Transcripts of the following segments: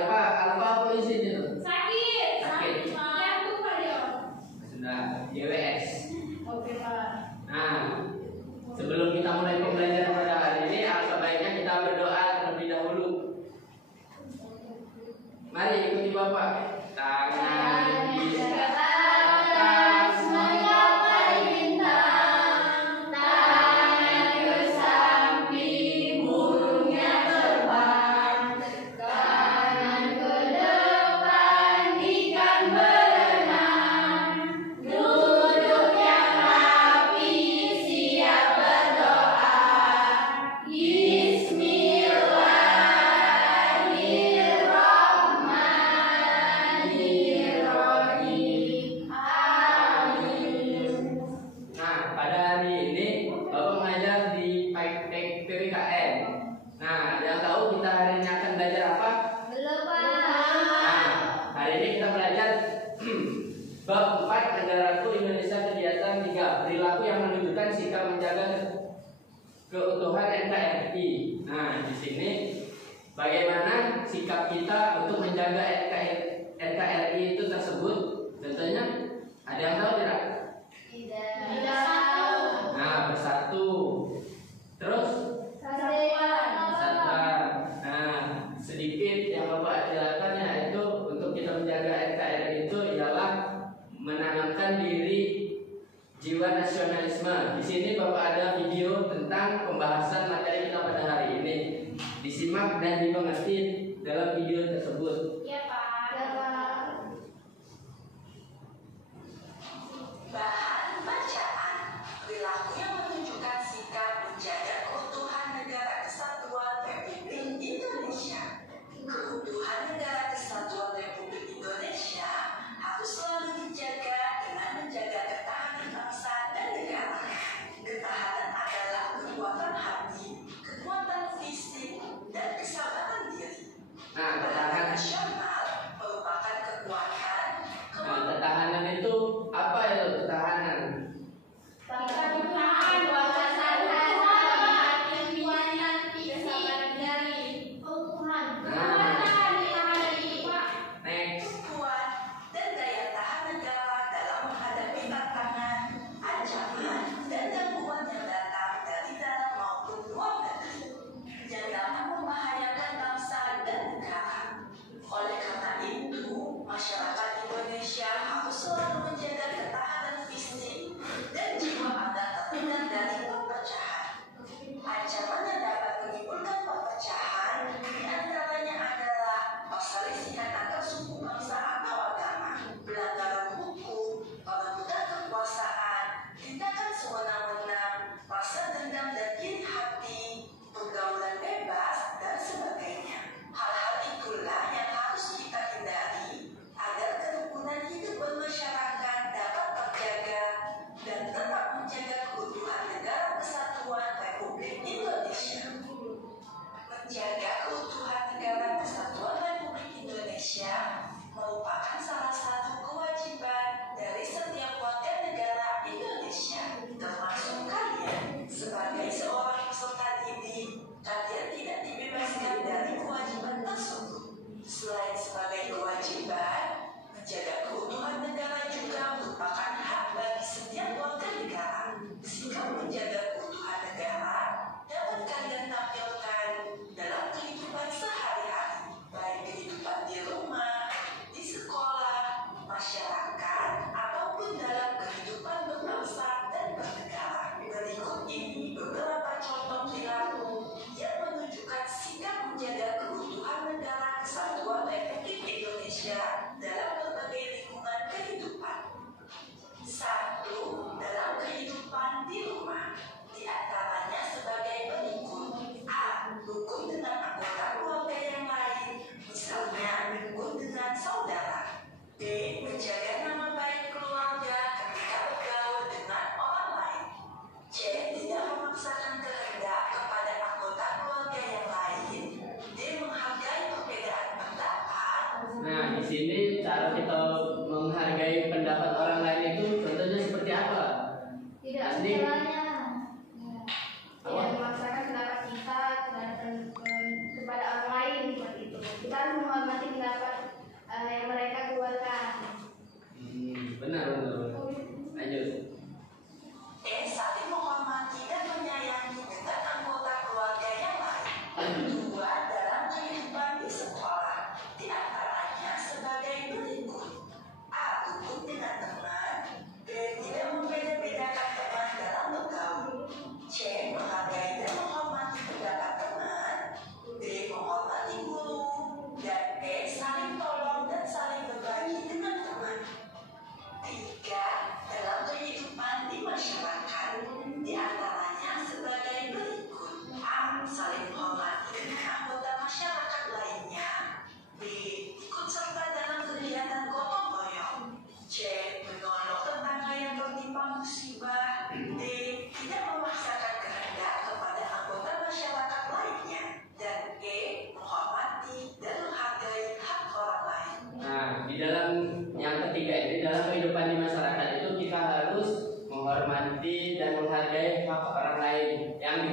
Alfa apa isinya tuh? Sakit. Sudah YWS. Oke, Pak. Nah, sebelum kita mulai pembelajaran pada hari ini, alangkah baiknya kita berdoa terlebih dahulu. Mari ikuti Bapak. Tangan di atas menggapai bintang, tangan ke samping burungnya terbang, tangan ke depan ikan berenang, duduk yang rapi siap berdoa. Bismillahirrahmanirrahim. Amin. Nah, pada hari ini Bapak mengajar di PPKN. Nah, yang tahu kita hari ini akan belajar apa? Nah, hari ini kita belajar bab 4 negaraku Indonesia kegiatan 3 perilaku yang menunjukkan sikap menjaga keutuhan NKRI. Nah, di sini bagaimana sikap kita untuk menjaga NKRI itu tersebut? Tentunya ada yang tahu tidak? Nah, bersatu. Terus kesatuan. Nah, sedikit yang Bapak jelaskan yaitu untuk kita menjaga NKRI itu ialah menanamkan diri jiwa nasionalisme. Di sini Bapak ada video tentang pembahasan materi kita pada hari ini. Disimak dan dimengerti dalam video tersebut. Iya, Pak.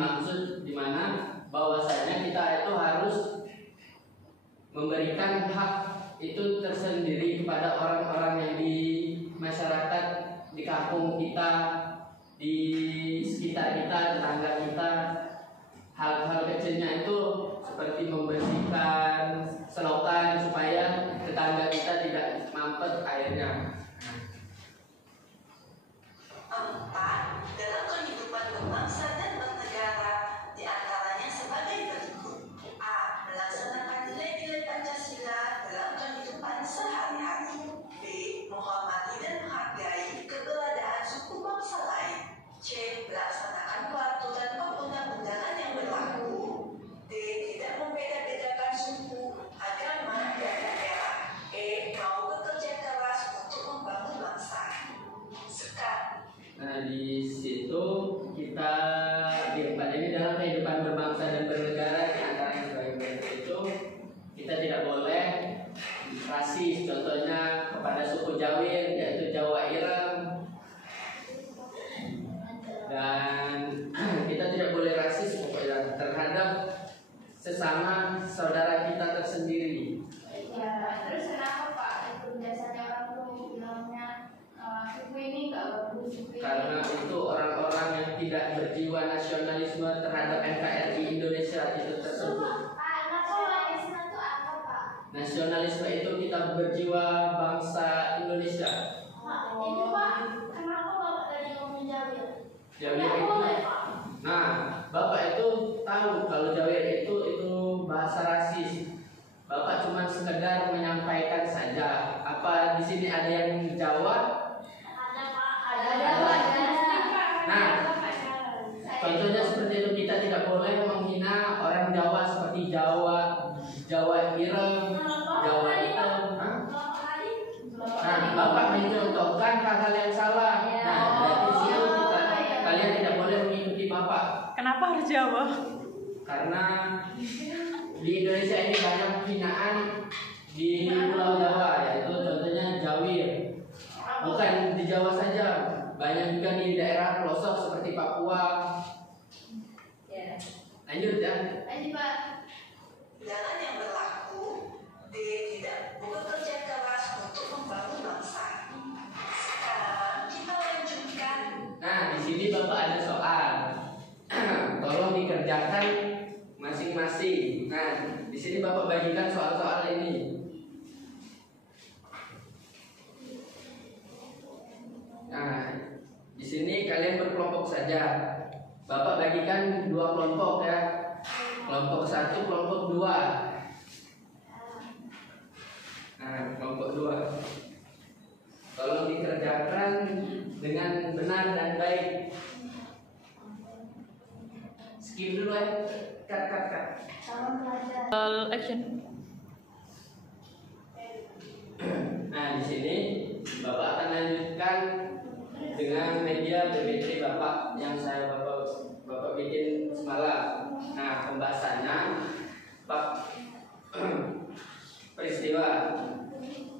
dimaksud di mana bahwasanya kita itu harus memberikan hak itu tersendiri kepada orang-orang yang di masyarakat, di kampung kita, di sekitar kita, tetangga kita. Hal-hal kecilnya itu seperti membersihkan selokan supaya tetangga kita tidak mampet airnya. Empat, dalam kehidupan berbangsa dan bernegara, diantaranya sebagai berikut. A. Melaksanakan nilai-nilai Pancasila dalam kehidupan sehari-hari. B. Menghormati dan menghargai keberadaan suku bangsa lain. C. Melaksanakan peraturan perundang-undangan yang berlaku. D. Tidak membeda-bedakan suku, agama, dan daerah. E. Mau bekerja keras untuk membangun bangsa. Sekarang. Nah, di situ kita di empat ini dalam kehidupan berbangsa dan bernegara, di antara yang sebagai berikut itu kita tidak boleh rasis, contohnya kepada suku Jawir yaitu Jawa Ireng, dan kita tidak boleh rasis pokoknya terhadap sesama saudara kita tersendiri. Ya, terus kenapa Pak itu biasanya orang tuh bilangnya suku ini nggak bagus, suku ini? Karena itu orang-orang yang tidak berjiwa nasionalisme terhadap NKRI Indonesia itu tersebut. Nasionalisme itu apa Pak? Nasionalisme itu kita berjiwa bangsa Indonesia. Itu Pak, kenapa Bapak tadi ngomong Jawir? Jawir Nggak itu, boleh Pak. nah Bapak itu tahu kalau Jawir itu bahasa rasis. Bapak cuma sekedar menyampaikan saja. Apa di sini ada yang Jawa? Ada Pak, ada Pak. Nah, contohnya seperti itu, kita tidak boleh menghina orang Jawa seperti Jawa Ireng, Jawa Hitam. Nah, Bapak mencontohkan hal-hal yang salah. Nah, berarti sini kalian tidak boleh mengikuti Bapak. Kenapa harus Jawa? Karena di Indonesia ini banyak hinaan di Pulau Jawa, yaitu contohnya Jawir. Bukan di Jawa saja, banyak juga di daerah pelosok seperti Papua. Lanjut ya. Lanjut Pak. Jalan yang berlaku. D. Tidak bekerja keras untuk membangun bangsa. Sekarang kita lanjutkan. Nah, di sini Bapak ada soal. Tolong dikerjakan masing-masing. Nah, di sini Bapak bagikan soal-soal ini. Nah, di sini kalian berkelompok saja. Bapak bagikan 2 kelompok ya. Kelompok 1, kelompok 2. Nah, kelompok 2. Tolong dikerjakan dengan benar dan baik. Skip dulu ya. Cut. Salam pelajar. Action. Nah, di sini Bapak akan lanjutkan dengan media BB3 Bapak yang Bapak bikin semalam. Nah, pembahasannya peristiwa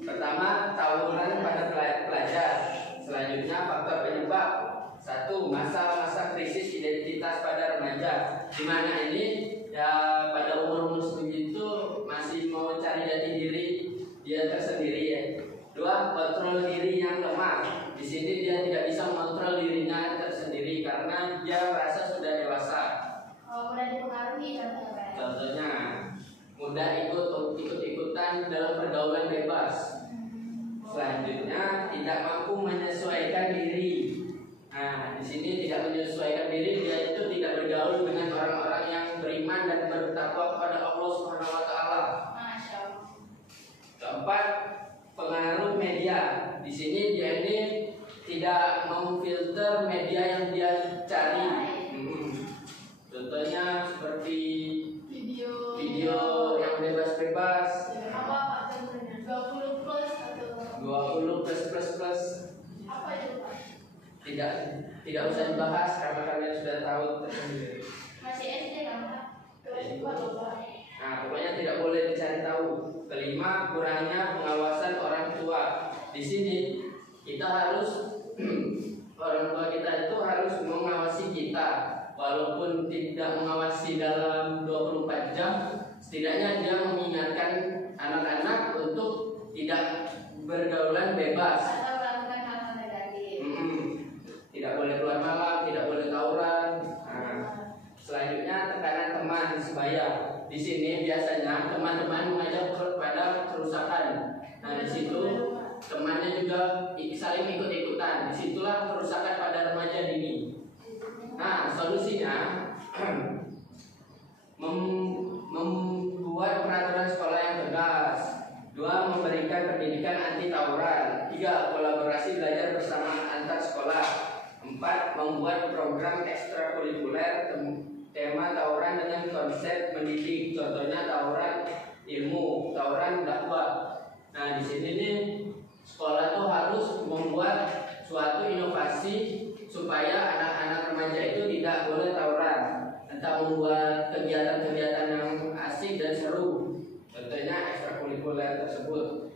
pertama, tawuran pada pelajar. Selanjutnya, faktor penyebab. 1. Masa-masa krisis identitas pada remaja, di mana ini ya pada umur segitu masih mau cari jati diri dia tersendiri ya. 2. Kontrol diri yang lemah. Di sini dia tidak bisa mengontrol dirinya tersendiri karena dia merasa sudah dewasa. Mudah dipengaruhi contohnya. Contohnya, mudah ikut-ikutan dalam pergaulan bebas. Selanjutnya, tidak mampu menyesuaikan diri. Nah, di sini tidak menyesuaikan diri, dia itu tidak bergaul dengan orang-orang yang beriman dan bertakwa kepada Allah Subhanahu wa taala. Masya Allah. Keempat, pengaruh media. Di sini dia ini tidak memfilter media yang dia cari. Contohnya seperti video yang bebas-bebas. Apa Pak contohnya? 20 plus atau 20 plus. apa itu Pak? Tidak usah dibahas karena kalian sudah tahu tersendiri. Masih SD kan Pak? Kelas 2 loh Pak. Nah, pokoknya tidak boleh dicari tahu. Kelima, kurangnya pengawasan orang tua. Di sini kita harus orang tua kita itu harus mengawasi kita, walaupun tidak mengawasi dalam 24 jam, setidaknya dia mengingatkan anak-anak untuk tidak bergaulan bebas. Atau melakukan hal-hal negatif. Tidak boleh keluar malam, tidak boleh tawuran. Nah, selanjutnya tekanan teman sebaya. Di sini biasanya teman-teman mengajak kepada kerusakan. Nah, di situ temannya juga saling ikut-ikutan. Disitulah kerusakan pada remaja dini. Nah, solusinya membuat peraturan sekolah yang tegas. 2. Memberikan pendidikan anti tawuran. 3. Kolaborasi belajar bersama antar sekolah. 4. Membuat program ekstrakurikuler tema tawuran dengan konsep mendidik. Contohnya tawuran ilmu, tawuran dakwah. Nah, di sini nih sekolah tuh harus membuat suatu inovasi supaya anak-anak remaja itu tidak boleh tawuran. Entah membuat kegiatan-kegiatan yang asik dan seru. Contohnya ekstrakurikuler tersebut.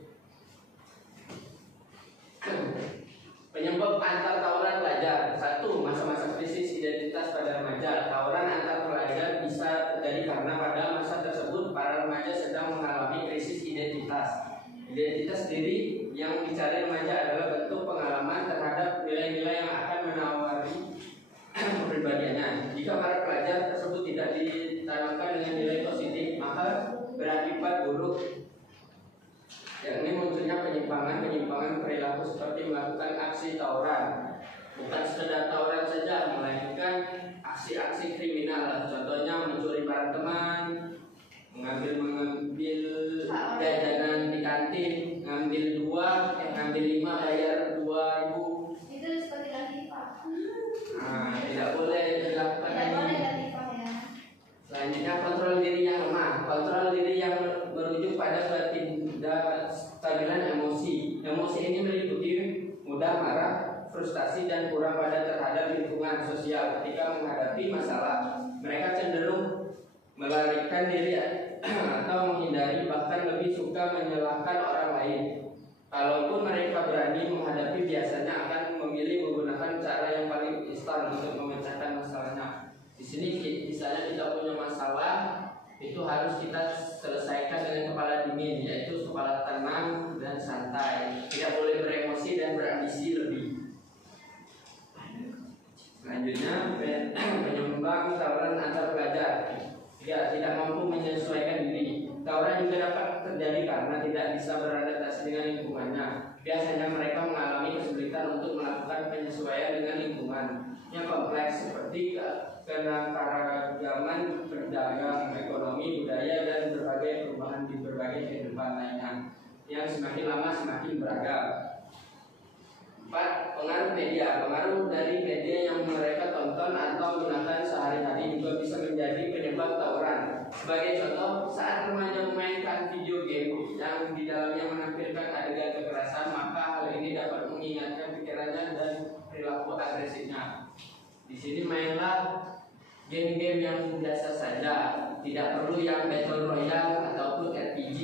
Penyebab antar tawuran pelajar. 1. Masa-masa krisis identitas pada remaja. Tawuran antar pelajar bisa terjadi karena pada masa tersebut para remaja sedang mengalami krisis identitas. Identitas diri yang dicari remaja adalah bentuk pengalaman terhadap nilai-nilai yang akan menawari kepribadiannya. Jika para pelajar tersebut tidak ditanamkan dengan nilai positif, maka berakibat buruk, yakni munculnya penyimpangan perilaku seperti melakukan aksi tawuran. Bukan sekedar tawuran saja, melainkan aksi-aksi kriminal. Contohnya mencuri barang teman, mengambil jajanan di kantin, ngambil 5 bayar 2.000. Itu seperti latifah. Nah, tidak boleh dilakukan. Tidak boleh latifah ya. Selanjutnya kontrol diri yang lemah. Kontrol diri yang merujuk pada ketidakstabilan emosi. Emosi ini meliputi mudah marah, frustasi dan kurang pada terhadap lingkungan sosial. Ketika menghadapi masalah, mereka cenderung melarikan diri atau menghindari, bahkan lebih suka menyalahkan orang lain. Kalaupun mereka berani menghadapi, biasanya akan memilih menggunakan cara yang paling instan untuk memecahkan masalahnya. Di sini misalnya kita punya masalah, itu harus kita selesaikan dengan kepala dingin, yaitu kepala tenang dan santai. Tidak boleh beremosi dan berambisi lebih. Selanjutnya, penyumbang tawuran antar pelajar. Tidak mampu menyesuaikan diri. Tawuran juga dapat terjadi karena tidak bisa beradaptasi dengan lingkungannya. Biasanya mereka mengalami kesulitan untuk melakukan penyesuaian dengan lingkungan yang kompleks seperti keanekaragaman berdagang, ekonomi, budaya, dan berbagai perubahan di berbagai kehidupan lainnya yang semakin lama semakin beragam. 4. Pengaruh media. Pengaruh dari media yang mereka tonton atau gunakan sehari-hari juga bisa menjadi penyebab tawuran. Sebagai contoh, saat remaja memainkan video game yang di dalamnya menampilkan adegan kekerasan, maka hal ini dapat mengingatkan pikirannya dan perilaku agresifnya. Di sini mainlah game-game yang biasa saja, tidak perlu yang battle royale ataupun RPG.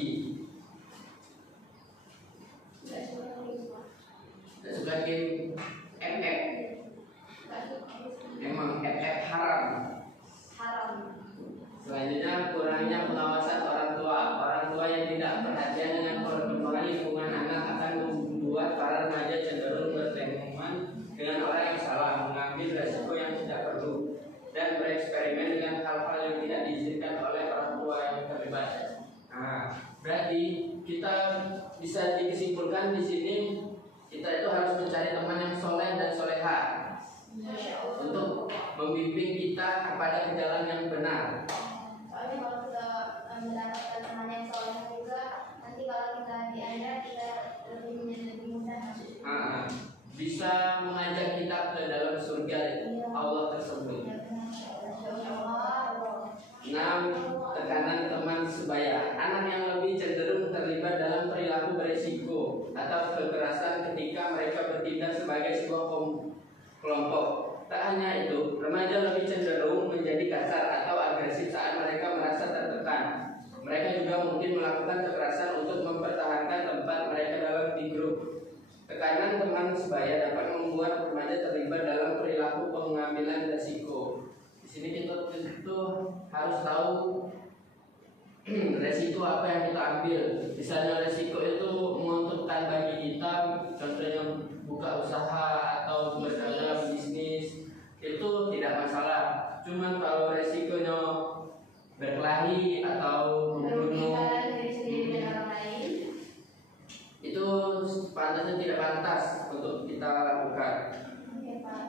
Suka game FF. Memang FF haram. Selanjutnya, kurangnya pengawasan orang tua. Orang tua yang tidak perhatian dengan perkembangan lingkungan anak akan membuat para remaja cenderung berteman dengan orang yang salah, mengambil resiko yang tidak perlu, dan bereksperimen dengan hal-hal yang tidak diizinkan oleh orang tua yang terlibat. Nah, berarti kita bisa disimpulkan di sini, kita itu harus mencari teman yang soleh dan soleha untuk membimbing kita kepada jalan yang benar. Soalnya kalau kita mendapatkan teman yang soleh juga, nanti kalau kita diajak kita lebih mudah. Bisa mengajak kita ke dalam surga Allah tersebut. 6. Tekanan teman sebaya. Anak yang lebih cenderung terlibat dalam perilaku beresiko atau kekerasan ketika mereka bertindak sebagai sebuah kelompok. Tak hanya itu, remaja lebih cenderung menjadi kasar atau agresif saat mereka merasa tertekan. Mereka juga mungkin melakukan kekerasan untuk mempertahankan tempat mereka dalam di grup. Tekanan teman sebaya dapat membuat remaja terlibat dalam perilaku pengambilan resiko. Di sini kita itu harus tahu resiko apa yang kita ambil. Misalnya resiko itu menguntungkan bagi kita, contohnya buka usaha atau berdagang bisnis, itu tidak masalah. Cuman kalau resikonya berkelahi atau membunuh, merugikan diri sendiri dan orang lain, itu pantasnya tidak pantas untuk kita lakukan. oke Pak.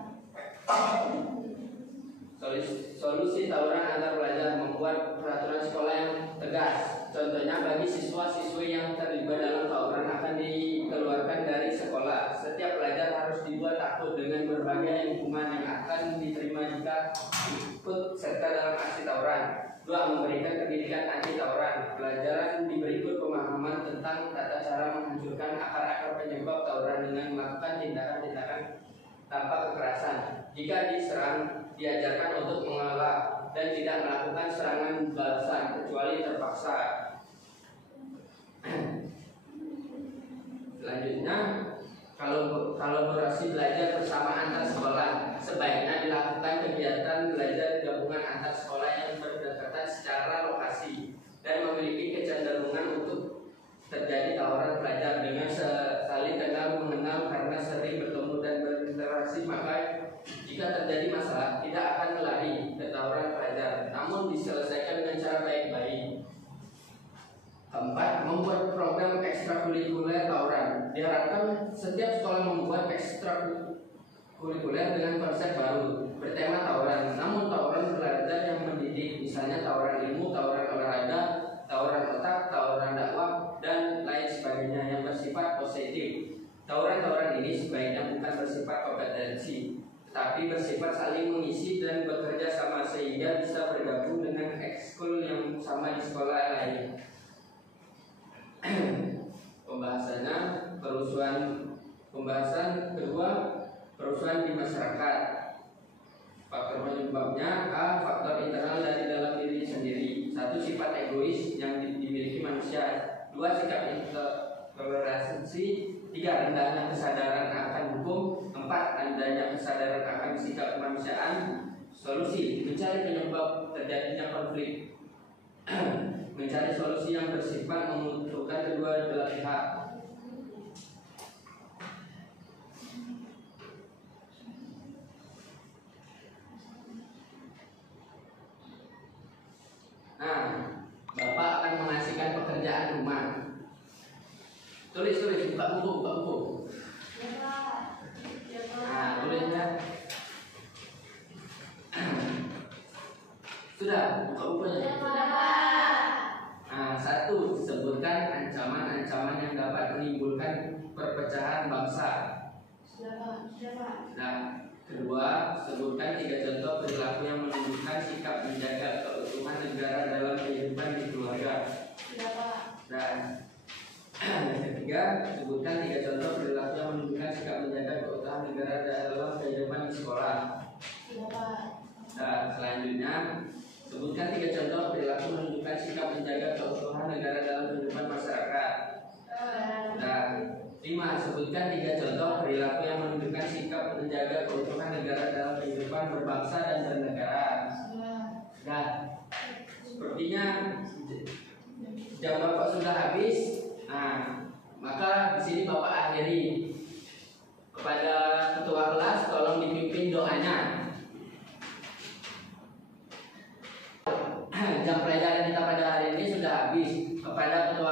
Solusi tawuran antar pelajar: membuat peraturan sekolah yang tegas. Contohnya, bagi siswa-siswi yang terlibat dalam tawuran akan dikeluarkan dari sekolah. Setiap pelajar harus dibuat takut dengan berbagai hukuman yang akan diterima jika ikut serta dalam aksi tawuran. 2. Memberikan pendidikan anti tawuran. Pelajaran diberi pemahaman tentang tata cara menghancurkan akar-akar penyebab tawuran dengan melakukan tindakan-tindakan tanpa kekerasan. Jika diserang, diajarkan untuk mengalah dan tidak melakukan serangan balasan kecuali terpaksa. Selanjutnya, kolaborasi belajar bersama antar sekolah. Sebaiknya dilakukan kegiatan belajar gabungan antar sekolah yang berdekatan secara lokasi dan memiliki kecenderungan untuk terjadi tawuran pelajar dengan saling kenal mengenal karena sering bertemu dan berinteraksi. Maka jika terjadi masalah, tidak akan lari ke tawuran pelajar, namun diselesaikan dengan cara baik-baik. 4. Membuat program ekstrakurikuler tawuran. Diharapkan setiap sekolah membuat ekstrakurikuler dengan konsep baru bertema tawuran, namun tawuran belajar yang mendidik, misalnya tawuran ilmu, tawuran olahraga, tawuran otak, tawuran dakwah, dan lain sebagainya yang bersifat positif. Tawuran-tawuran ini sebaiknya bukan bersifat kompetensi, tetapi bersifat saling mengisi dan bekerja sama sehingga bisa bergabung dengan ekskul yang sama di sekolah lain. Pembahasan kedua, perusuhan di masyarakat. Faktor penyebabnya: A. Faktor internal dari dalam diri sendiri. 1. Sifat egois yang dimiliki manusia. 2. Sikap intoleransi. 3. Rendahnya kesadaran akan hukum. 4. Rendahnya kesadaran akan sikap kemanusiaan. Solusi: mencari penyebab terjadinya konflik. Mencari solusi yang bersifat menguntungkan kedua belah pihak. Nah, Bapak akan mengasihkan pekerjaan rumah. Tulis, buka buku. Ya Pak. Ya Pak. Nah, tulisnya. Sudah, buka bukunya. Ya Pak. Nah, 1. Sebutkan ancaman-ancaman yang dapat menimbulkan perpecahan bangsa. Sudah Pak. Sudah Pak. Nah, 2. Sebutkan 3 contoh perilaku yang menunjukkan sikap menjaga keutuhan negara dalam kehidupan di keluarga. Sudah Pak. Dan yang ketiga, sebutkan 3 contoh perilaku yang menunjukkan sikap menjaga keutuhan negara dalam kehidupan di sekolah. Sudah Pak. Dan selanjutnya, sebutkan 3 contoh perilaku menunjukkan sikap menjaga keutuhan negara dalam kehidupan masyarakat. Dan 5. Sebutkan 3 contoh perilaku yang menunjukkan sikap menjaga keutuhan negara dalam kehidupan berbangsa dan bernegara. Nah, sepertinya jam Bapak sudah habis. Nah, maka di sini Bapak akhiri. Kepada ketua kelas, tolong dipimpin doanya. Jam pelajaran kita pada hari ini sudah habis. Kepada ketua